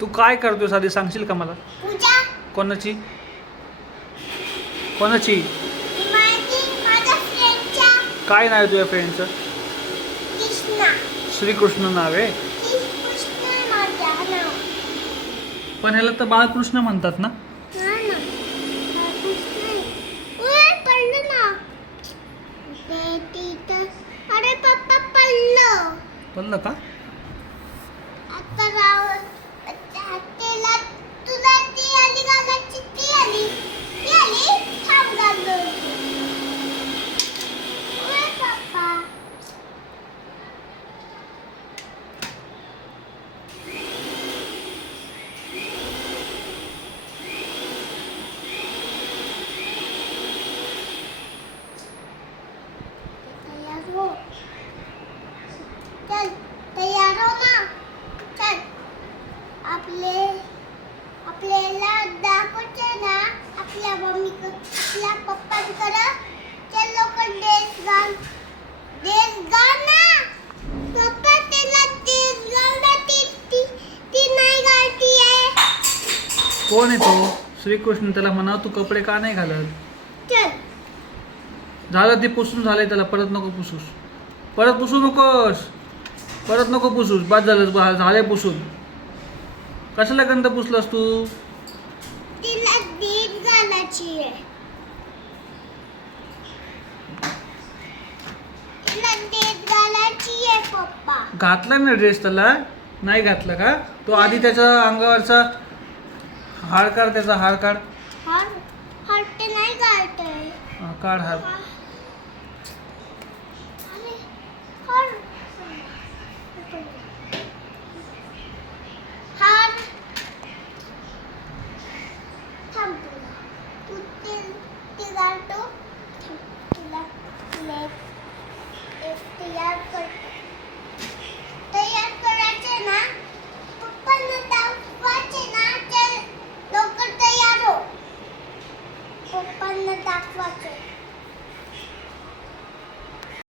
तू काय करतोस आधी सांगशील का मला? पूजा. कोणाची कोणाची? माझ्या फ्रेंडच्या. काय नाव आहे तुझ्या फ्रेंडचं? कृष्णा. श्रीकृष्ण नाव आहे. कृष्णा माझा नाव. पण ह्याला तर बाळकृष्ण म्हणतात ना? हा ना. कृष्णा. ओय पडलं ना. ते तिथं. अरे पप्पा पडलं. बोललं का? आता राव. त्याला तुला ती आली घालायची ती आली. ती आली. थांब घालतो. ओय पप्पा. तयार हो. चल तयार हो ना. चल आपल्याला दाखवते ना आपल्या आपल्या पप्पांकडे. चल लोक ड्रेस घाल ना. पप्पा त्याला ड्रेस घाल ना. ती नाही घालती आहे. कोण आहे तो? श्रीकृष्ण. त्याला म्हणाव तू कपडे का नाही घालत? चल झालं ते पुसून झालंय त्याला. परत नको पुसूस. परत पुसू नकोस. परत नको पुसूस. बाद झालं. झालंय पुसून. कशाला गंध पुसलास तू? तिला ड्रेस घालायची आहे. तिला ड्रेस घालायची आहे पप्पा. घातला ना ड्रेस त्याला? नाही घातला का? तो आधी त्याच्या अंगावरचा हार काढ. त्याचा हार काढ. हार ते नाही घालतोय. काढ हार. अरे हार. हार. थांब तुला. तू ते घालतो. तुला तयार कर.